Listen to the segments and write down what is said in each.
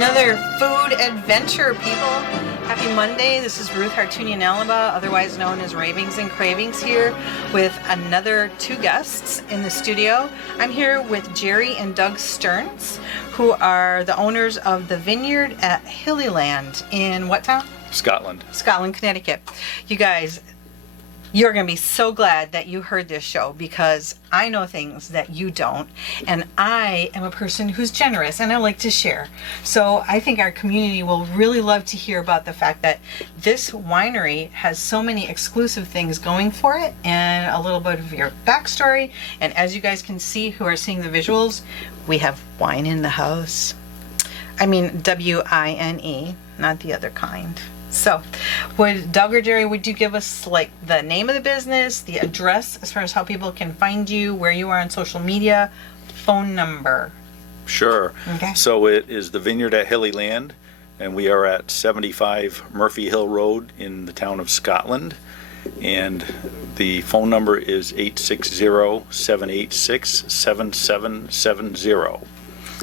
another food adventure, people. Happy Monday. This is Ruth Hartunian-Alaba, otherwise known as Ravings and Cravings, here with another two guests in the studio. I'm here with Jerry and Doug Stearns, who are the owners of the vineyard at Hillyland in what town? Scotland, Connecticut. You guys, you're going to be so glad that you heard this show, because I know things that you don't, and I am a person who's generous and I like to share. So I think our community will really love to hear about the fact that this winery has so many exclusive things going for it, and a little bit of your backstory. And as you guys can see who are seeing the visuals, we have wine in the house. I mean W-I-N-E, not the other kind. So, would Doug or Jerry, would you give us like the name of the business, the address as far as how people can find you, where you are on social media, phone number? Sure. Okay. So it is the Vineyard at Hillyland, and we are at 75 Murphy Hill Road in the town of Scotland. And the phone number is 860-786-7770.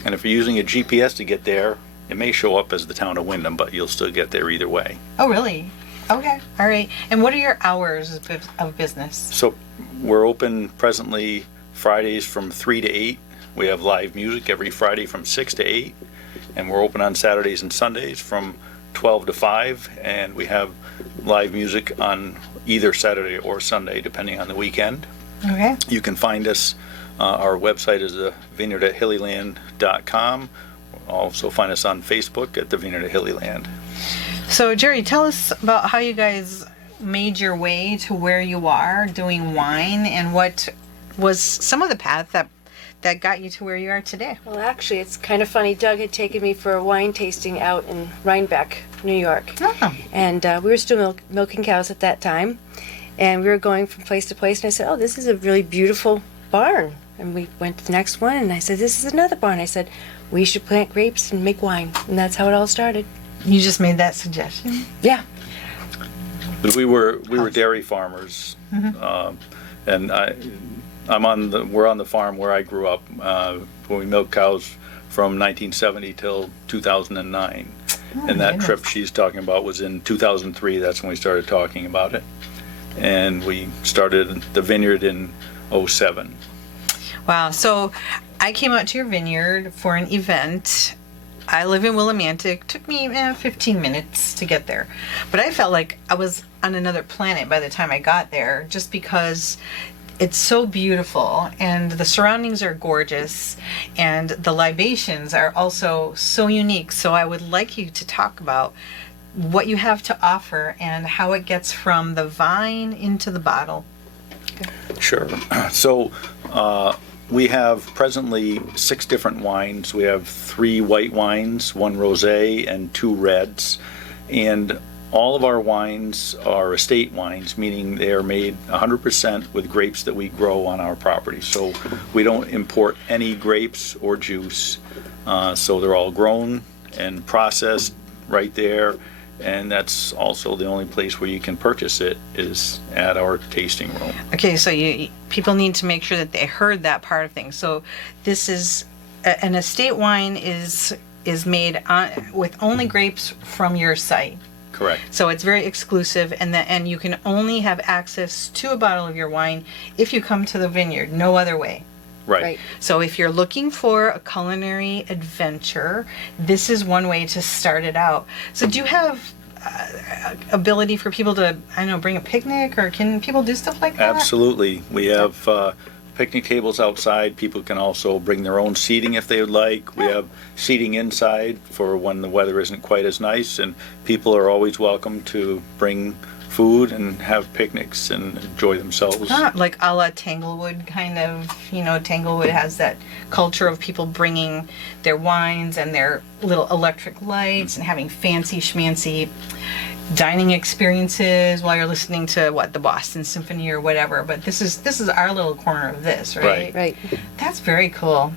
And if you're using a GPS to get there, it may show up as the town of Windham, but you'll still get there either way. Oh, really? Okay. All right. And what are your hours of business? So we're open presently Fridays from 3 to 8. We have live music every Friday from 6 to 8. And we're open on Saturdays and Sundays from 12 to 5. And we have live music on either Saturday or Sunday, depending on the weekend. Okay. You can find us. Our website is the vineyardathillyland.com. Also find us on Facebook at the Vineyard at Hillyland. So, Jerry, tell us about how you guys made your way to where you are doing wine, and what was some of the path that got you to where you are today. Well, actually, it's kind of funny. Doug had taken me for a wine tasting out in Rhinebeck, New York. Oh. And we were still milking cows at that time. And we were going from place to place. And I said, oh, this is a really beautiful barn. And we went to the next one. And I said, this is another barn. I said, we should plant grapes and make wine. And that's how it all started. You just made that suggestion? Yeah. But we were dairy farmers. Mm-hmm. And we're on the farm where I grew up, when we milked cows from 1970 till 2009. And that trip she's talking about was in 2003. That's when we started talking about it. And we started the vineyard in 2007. Wow. So I came out to your vineyard for an event. I live in Willimantic. Took me 15 minutes to get there. But I felt like I was on another planet by the time I got there, just because it's so beautiful and the surroundings are gorgeous and the libations are also so unique. So I would like you to talk about what you have to offer and how it gets from the vine into the bottle. Sure. So we have presently 6 different wines. We have 3 white wines, 1 rosé, and 2 reds. And all of our wines are estate wines, meaning they are made 100% with grapes that we grow on our property. So we don't import any grapes or juice. So they're all grown and processed right there. And that's also the only place where you can purchase it is at our tasting room. Okay, so people need to make sure that they heard that part of things. So this is an estate wine is made with only grapes from your site. Correct. So it's very exclusive, and you can only have access to a bottle of your wine if you come to the vineyard. No other way. Right. So if you're looking for a culinary adventure, this is one way to start it out. So do you have ability for people to, I don't know, bring a picnic, or can people do stuff like that? Absolutely. We have picnic tables outside. People can also bring their own seating if they would like. We have seating inside for when the weather isn't quite as nice, and people are always welcome to bring food and have picnics and enjoy themselves. Like a la Tanglewood, kind of, Tanglewood has that culture of people bringing their wines and their little electric lights and having fancy schmancy dining experiences while you're listening to the Boston Symphony or whatever. But this is our little corner of this, right? Right. That's very cool.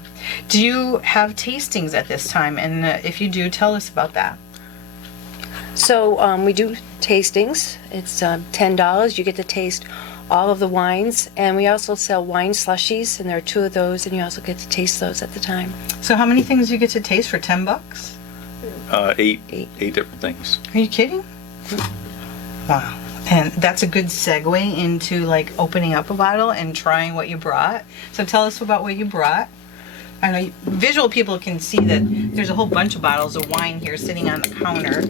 Do you have tastings at this time? And if you do, tell us about that. So we do tastings. It's $10. You get to taste all of the wines, and we also sell wine slushies, and there are 2 of those, and you also get to taste those at the time. So how many things do you get to taste for $10? Eight Eight. different things. Are you kidding? Wow. And that's a good segue into like opening up a bottle and trying what you brought. So tell us about what you brought. I know visual people can see that there's a whole bunch of bottles of wine here sitting on the counter.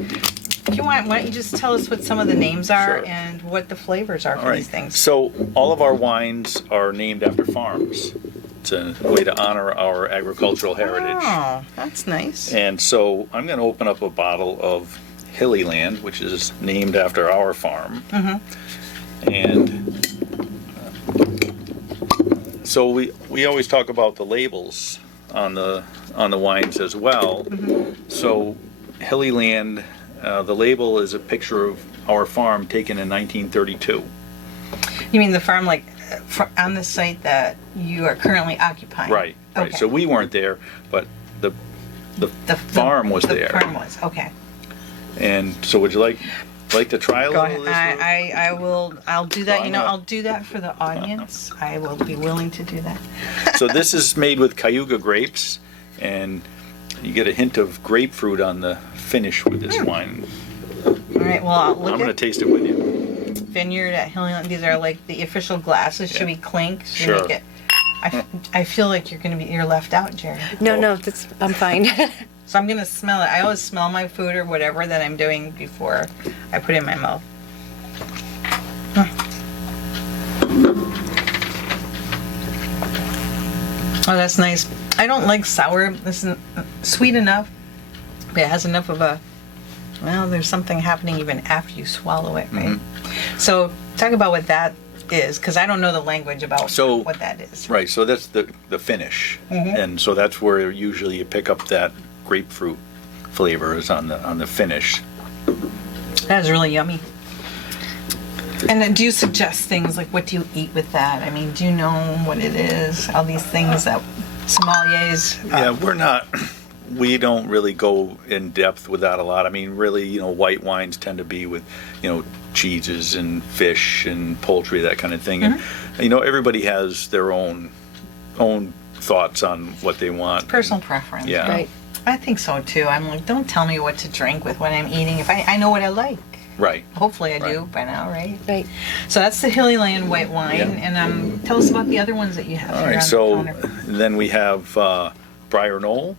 If you want, why don't you just tell us what some of the names are Sure. and what the flavors are for All right. these things? So all of our wines are named after farms. It's a way to honor our agricultural heritage. Oh, that's nice. And so I'm going to open up a bottle of Hillyland, which is named after our farm. And so we always talk about the labels on the wines as well. So Hillyland, the label is a picture of our farm taken in 1932. You mean the farm like on the site that you are currently occupying? Right. Okay. So we weren't there, but the farm was the there. farm was, okay. And so would you like to try a Go little ahead. of this? I will. I'll do that. So You know, I'm I'll do that for the audience. I will be willing to do that. So this is made with Cayuga grapes, and you get a hint of grapefruit on the finish with this wine. All right. Well, I'll I'm look going to at taste it with you. Vineyard at Hillyland. These are like the official glasses. Should we clink? Should Sure. we make it? I feel like you're left out, Jerry. No, I'm fine. So I'm gonna smell it. I always smell my food or whatever that I'm doing before I put it in my mouth. Oh, that's nice. I don't like sour. This is sweet enough, but it has enough of a. Well, there's something happening even after you swallow it, right? So talk about what that is, because I don't know the language about So- what that is. Right, so that's the finish. And so that's where usually you pick up that grapefruit flavor is on the finish. That is really yummy. And then do you suggest things like what do you eat with that? I mean, do you know what it is? All these things that sommeliers. Yeah, we don't really go in depth with that a lot. I mean, really, white wines tend to be with, cheeses and fish and poultry, that kind of thing. And, everybody has their own thoughts on what they want. Personal preference. Yeah. Right. I think so too. I'm like, don't tell me what to drink with what I'm eating. If I know what I like. Right. Hopefully I do Right. by now, right? Right. So that's the Hillyland white wine. Yeah. And tell us about the other ones that you have All here right, on so the counter. then we have Briar Knoll.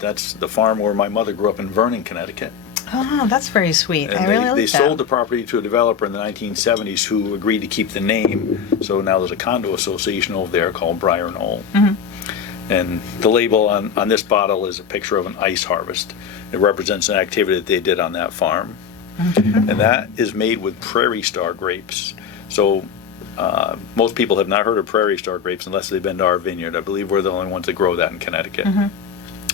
That's the farm where my mother grew up in Vernon, Connecticut. Oh, that's very sweet. And I really they like that. sold the property to a developer in the 1970s who agreed to keep the name. So now there's a condo association over there called Briar Knoll. And the label on this bottle is a picture of an ice harvest. It represents an activity that they did on that farm. And that is made with Prairie Star grapes. So most people have not heard of Prairie Star grapes unless they've been to our vineyard. I believe we're the only ones that grow that in Connecticut.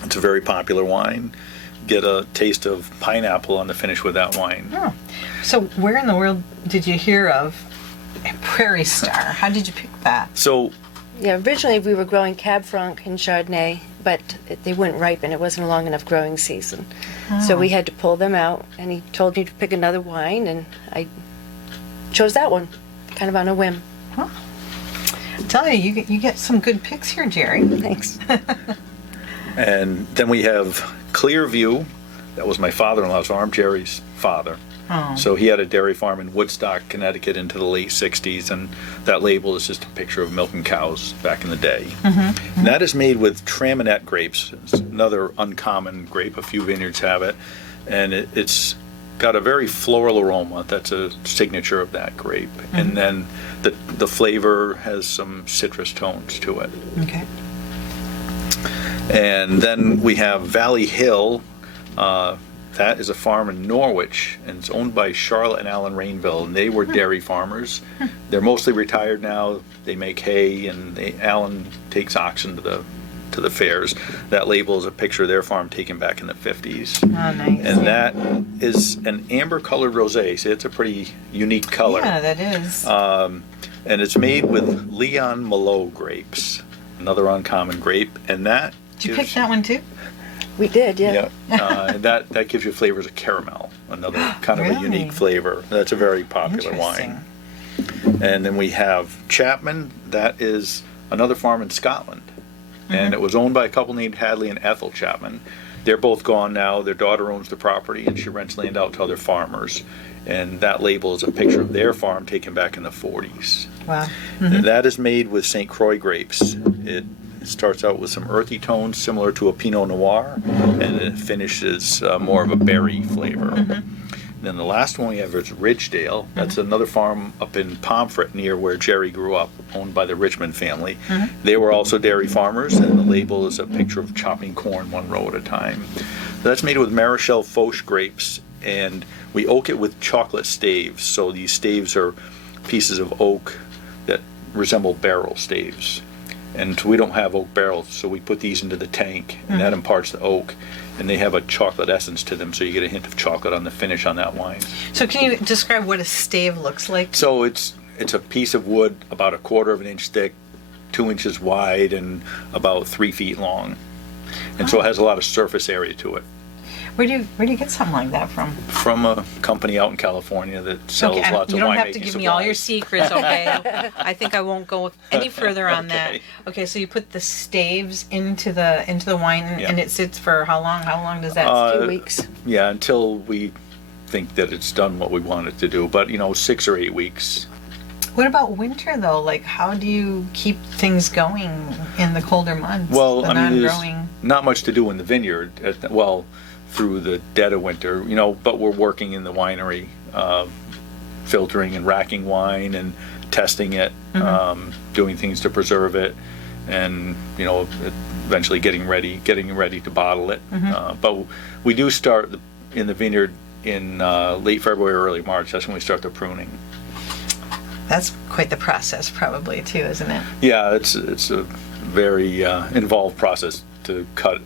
It's a very popular wine. Get a taste of pineapple on the finish with that wine. Oh. So where in the world did you hear of Prairie Star? How did you pick that? So Yeah, originally we were growing Cab Franc and Chardonnay, but they wouldn't ripen. It wasn't a long enough growing season. So we had to pull them out, and he told me to pick another wine, and I chose that one, kind of on a whim. I tell you, you get some good picks here, Jerry. Thanks. And then we have Clearview. That was my father-in-law's farm, Jerry's father. Oh. So he had a dairy farm in Woodstock, Connecticut into the late 60s, and that label is just a picture of milking cows back in the day. And that is made with Traminette grapes. It's another uncommon grape. A few vineyards have it. And it's got a very floral aroma. That's a signature of that grape. And then the flavor has some citrus tones to it. Okay. And then we have Valley Hill. That is a farm in Norwich, and it's owned by Charlotte and Alan Rainville, and they were dairy farmers. They're mostly retired now. They make hay, and Alan takes oxen to the fairs. That label is a picture of their farm taken back in the 50s. Oh, nice. And that is an amber-colored rosé. See, it's a pretty unique color. Yeah, that is. And it's made with Leon Malo grapes, another uncommon grape. And that Did you pick that one too? We did, yeah. and that gives you flavors of caramel, another kind of a Really? unique flavor. That's a very popular wine. And then we have Chapman. That is another farm in Scotland. And it was owned by a couple named Hadley and Ethel Chapman. they're both gone now. Their daughter owns the property, and she rents land out to other farmers. And that label is a picture of their farm taken back in the 40s. Wow. And that is made with St. Croix grapes. It starts out with some earthy tones similar to a Pinot Noir, and it finishes more of a berry flavor. And then the last one we have is Ridgedale. That's another farm up in Pomfret near where Jerry grew up, owned by the Richmond family. They were also dairy farmers, and the label is a picture of chopping corn one row at a time. So that's made with Marichal Foch grapes, and we oak it with chocolate staves. So these staves are pieces of oak that resemble barrel staves. And we don't have oak barrels, so we put these into the tank, and that imparts the oak. And they have a chocolate essence to them, so you get a hint of chocolate on the finish on that wine. So can you describe what a stave looks like? So it's a piece of wood about a quarter of an inch thick, 2 inches wide, and about 3 feet long. And so it has a lot of surface area to it. Where do you get something like that from? From a company out in California that sells Okay, lots you of winemaking don't have to give me all your supplies. secrets, okay? I think I won't go any further on that. Okay. Okay, so you put the staves into the wine, Yeah. and it sits for how long? How long does that? A few weeks. Yeah, until we think that it's done what we want it to do. But, 6 or 8 weeks. What about winter though? Like, how do you keep things going in the colder months? Well, the I mean, there's non-growing. not much to do in the vineyard. Through the dead of winter, but we're working in the winery, filtering and racking wine and testing it, doing things to preserve it, and eventually getting ready to bottle it. But we do start in the vineyard in late February, early March. That's when we start the pruning. That's quite the process, probably too, isn't it? Yeah, it's a very involved process to cut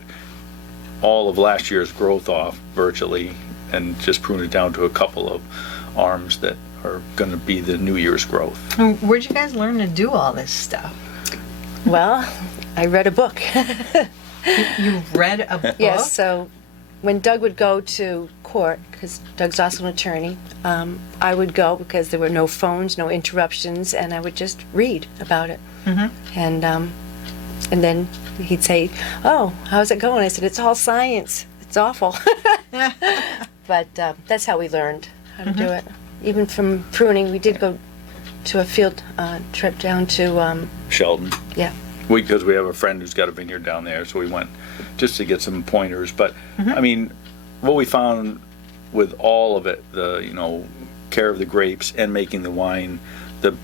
all of last year's growth off virtually and just prune it down to a couple of arms that are going to be the New Year's growth. And where'd you guys learn to do all this stuff? Well, I read a book. You read a book? Yes, so when Doug would go to court, because Doug's also an attorney, I would go because there were no phones, no interruptions, and I would just read about it. And then he'd say, "Oh, how's it going?" I said, "It's all science. It's awful." But that's how we learned how to do it. Even from pruning, we did go to a field trip down to, Sheldon. yeah. Because we have a friend who's got a vineyard down there, so we went just to get some pointers. But I mean, what we found with all of it, the care of the grapes and making the wine, the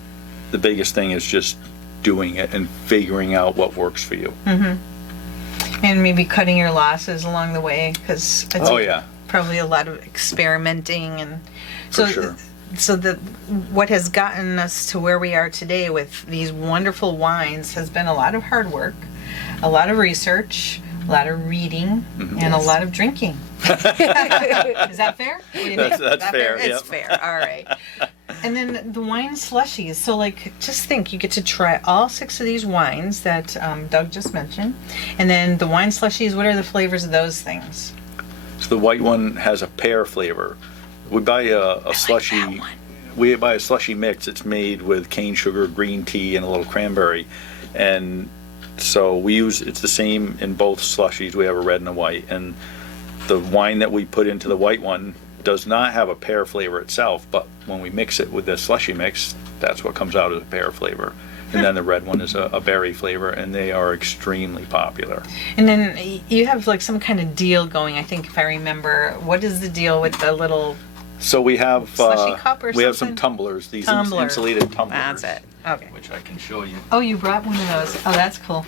biggest thing is just doing it and figuring out what works for you. And maybe cutting your losses along the way, because it's Yeah, probably a lot of experimenting and for sure. So what has gotten us to where we are today with these wonderful wines has been a lot of hard work, a lot of research, a lot of reading, and a lot of drinking. Is that fair? What do you think? That's Is that fair, It's yep. fair. All right. And then the wine slushies. So, just think, you get to try all 6 of these wines that Doug just mentioned. And then the wine slushies, what are the flavors of those things? So the white one has a pear flavor. We buy a slushy. We buy a slushy mix. It's made with cane sugar, green tea, and a little cranberry. And so it's the same in both slushies. We have a red and a white. And the wine that we put into the white one does not have a pear flavor itself, but when we mix it with the slushy mix, that's what comes out as a pear flavor. And then the red one is a berry flavor, and they are extremely popular. And then you have some kind of deal going, I think, if I remember. What is the deal with the little So we have slushy cup or we have something? some tumblers, these Tumbler. insulated tumblers. That's it. Okay. Which I can show you. Oh, you brought one of those. Oh, that's cool.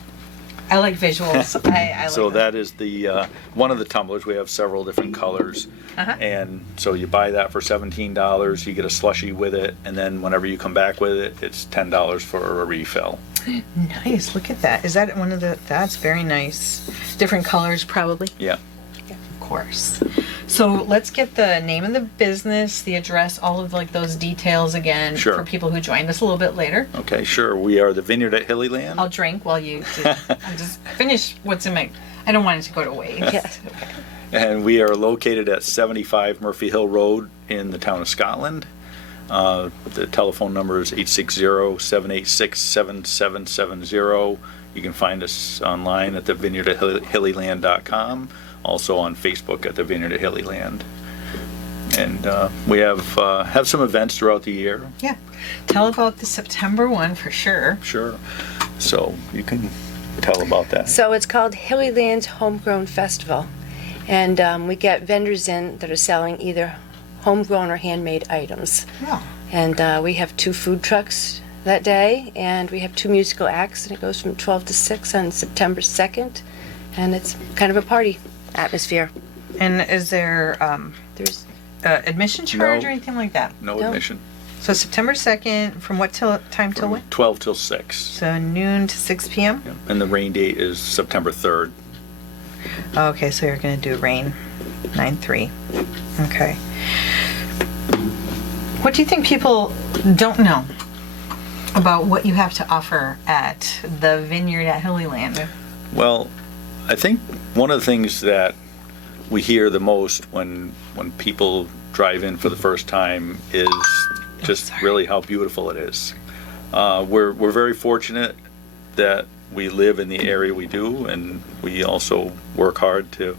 I like visuals. I like So them. that is the one of the tumblers. We have several different colors, and so you buy that for $17. You get a slushy with it, and then whenever you come back with it, it's $10 for a refill. Nice. Look at that. Is that one of the? That's very nice. Different colors, probably. Yeah. Of course. So let's get the name of the business, the address, all of those details again Sure. for people who joined us a little bit later. Okay, sure. We are the Vineyard at Hillyland. I'll drink while you I'll just finish what's in my. I don't want it to go to waste. Yeah. Okay. And we are located at 75 Murphy Hill Road in the town of Scotland. The telephone number is 860-786-7770. You can find us online at thevineyardathillyland.com, also on Facebook at the Vineyard at Hillyland. And we have some events throughout the year. Yeah. Tell about the September one for sure. Sure. So you can tell about that. So it's called Hillyland's Homegrown Festival. And we get vendors in that are selling either homegrown or handmade items. Oh. And we have 2 food trucks that day, and we have 2 musical acts, and it goes from 12 to 6 on September 2nd. And it's kind of a party atmosphere. And is there There's admission charge No. or anything like that? No No. admission. So September 2nd, from what time till when? 12 till 6. So noon to 6 p.m.? And the rain date is September 3rd. Okay, so you're going to do rain, 9/3. Okay. What do you think people don't know about what you have to offer at the Vineyard at Hillyland? Well, I think one of the things that we hear the most when people drive in for the first time is just really how beautiful it is. We're very fortunate that we live in the area we do, and we also work hard to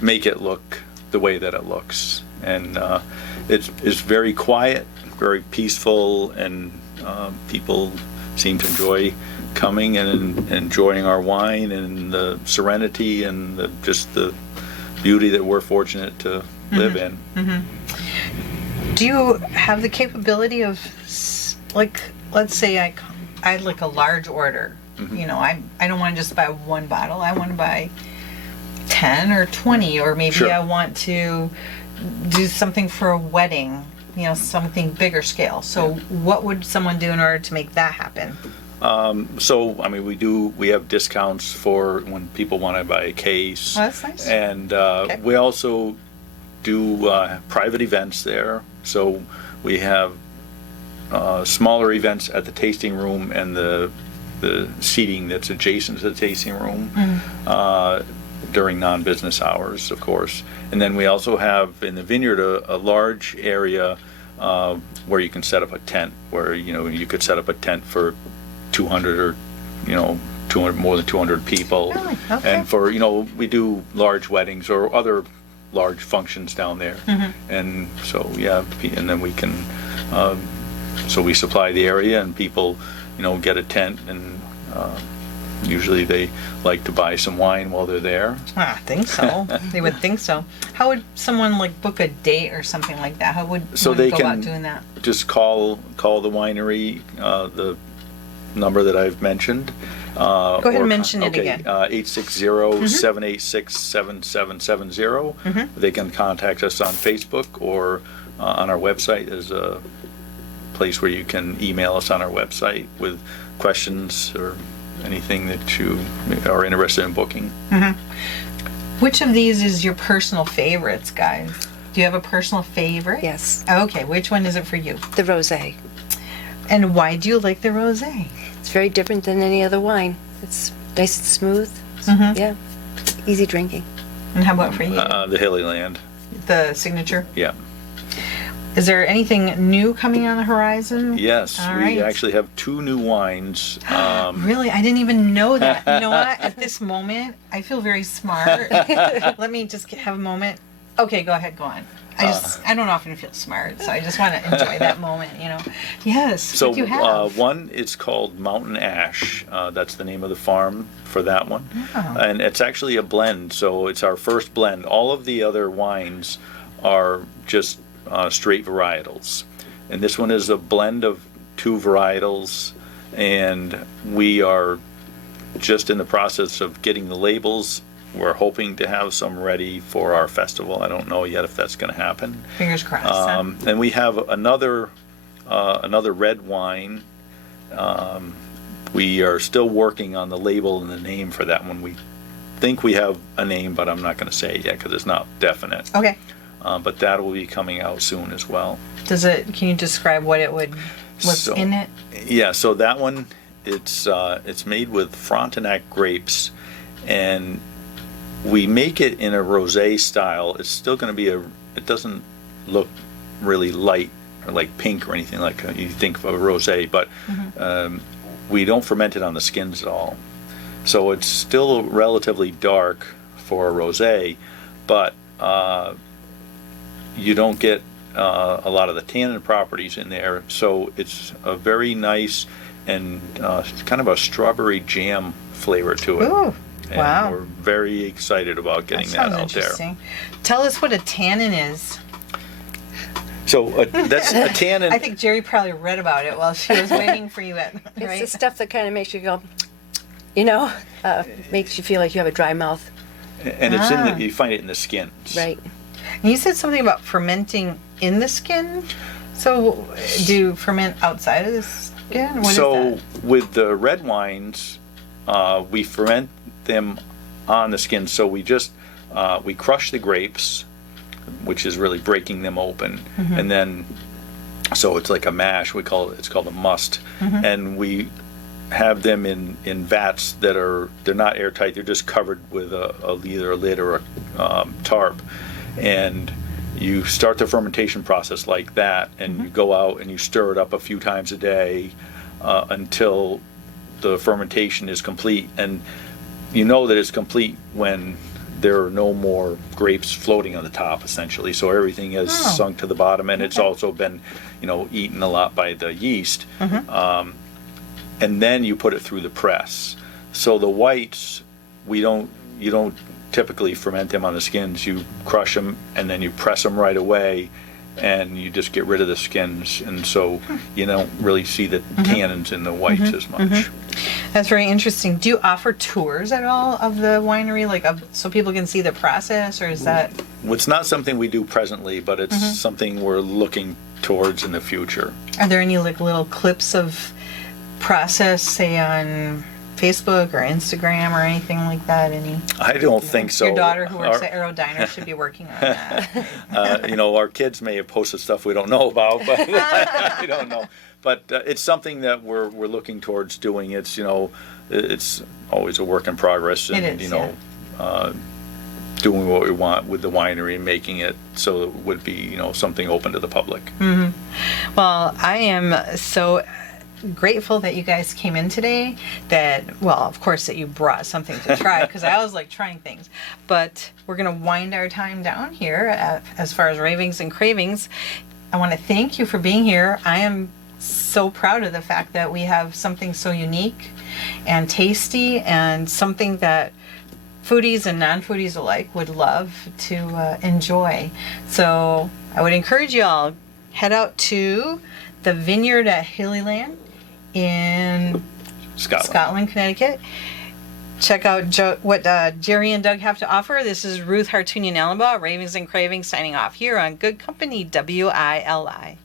make it look the way that it looks. And it's very quiet, very peaceful, and people seem to enjoy coming and enjoying our wine and the serenity and just the beauty that we're fortunate to live in. Do you have the capability of, like, let's say I like a large order. You know, I don't want to just buy 1 bottle. I want to buy 10 or 20, or maybe Sure. I want to do something for a wedding, you know, something bigger scale. So what would someone do in order to make that happen? So, I mean, we have discounts for when people want to buy a case. Oh, that's nice. And Okay. we also do private events there. So we have smaller events at the tasting room and the seating that's adjacent to the tasting room during non-business hours, of course. And then we also have in the vineyard a large area where you can set up a tent, where you could set up a tent for 200 or 200, more than 200 people. Really? Okay. And for we do large weddings or other large functions down there. And so and then we can so we supply the area, and people get a tent, and usually they like to buy some wine while they're there. I think so. They would think so. How would someone like book a date or something like that? How would So one they go can about doing that? just call the winery, the number that I've mentioned. Go ahead and mention it again. 860-786-7770. They can contact us on Facebook, or on our website is a place where you can email us on our website with questions or anything that you are interested in booking. Which of these is your personal favorites, guys? Do you have a personal favorite? Yes, Okay, which one is it for you? the rosé. And why do you like the rosé? It's very different than any other wine. It's nice and smooth. Yeah, easy drinking. And how about for you? The Hillyland. The signature? Yeah. Is there anything new coming on the horizon? Yes, All we right. actually have 2 new wines. Really? I didn't even know that. You know what? At this moment, I feel very smart. Let me just have a moment. Okay, go ahead, go on. I don't often feel smart, so I just want to enjoy that moment, Yes. So what do you have? one, it's called Mountain Ash. That's the name of the farm for that one. Oh. And it's actually a blend, so it's our first blend. All of the other wines are just straight varietals. And this one is a blend of 2 varietals, and we are just in the process of getting the labels. We're hoping to have some ready for our festival. I don't know yet if that's going to happen. Fingers crossed. Huh? And we have another red wine. We are still working on the label and the name for that one. We think we have a name, but I'm not going to say it yet because it's not definite. Okay. But that will be coming out soon as well. Can you describe what's So- in it? Yeah, so that one, it's made with Frontenac grapes, and we make it in a rosé style. It's still going to be it doesn't look really light or like pink or anything like you think of a rosé, but we don't ferment it on the skins at all. So it's still relatively dark for a rosé, but you don't get a lot of the tannin properties in there, so it's a very nice and kind of a strawberry jam flavor to it. Ooh, And wow. we're very excited about getting that sounds out there. interesting. Tell us what a tannin is. So that's a tannin. I think Jerry probably read about it while she was waiting for you at, It's right? the stuff that kind of makes you go, makes you feel like you have a dry mouth. And it's in you find it in the skins. Right. And you said something about fermenting in the skin. So do you ferment outside of the skin? What is So that? with the red wines, we ferment them on the skin. So we just we crush the grapes, which is really breaking them open, and then so it's like a mash. We call it. It's called a must, and we have them in vats they're not airtight. They're just covered with either a lid or a tarp, and you start the fermentation process like that, and you go out and you stir it up a few times a day until the fermentation is complete. And you know that it's complete when there are no more grapes floating on the top, essentially. So everything is sunk to the bottom, and it's also been, eaten a lot by the yeast. And then you put it through the press. So the whites, you don't typically ferment them on the skins. You crush them and then you press them right away, and you just get rid of the skins. And so you don't really see the tannins in the whites as much. That's very interesting. Do you offer tours at all of the winery, so people can see the process, or is that? It's not something we do presently, but it's something we're looking towards in the future. Are there any little clips of process, say on Facebook or Instagram or anything like that? I don't think so. Your daughter who works at Arrow Diner should be working on that. Our kids may have posted stuff we don't know about, but I don't know. But it's something that we're looking towards doing. It's it's always a work in progress, and It is, doing what we want with the winery and making it so it would be something open to the public. Well, I am so grateful that you guys came in today, of course that you brought something to try, because I always like trying things, but we're going to wind our time down here as far as Ravings and Cravings. I want to thank you for being here. I am so proud of the fact that we have something so unique and tasty, and something that foodies and non-foodies alike would love to enjoy. So I would encourage you all, head out to the vineyard at Hillyland in Scotland, Connecticut. Check out what Jerry and Doug have to offer. This is Ruth Hartunian-Ellenbaugh, Ravings and Cravings, signing off here on Good Company, WILI.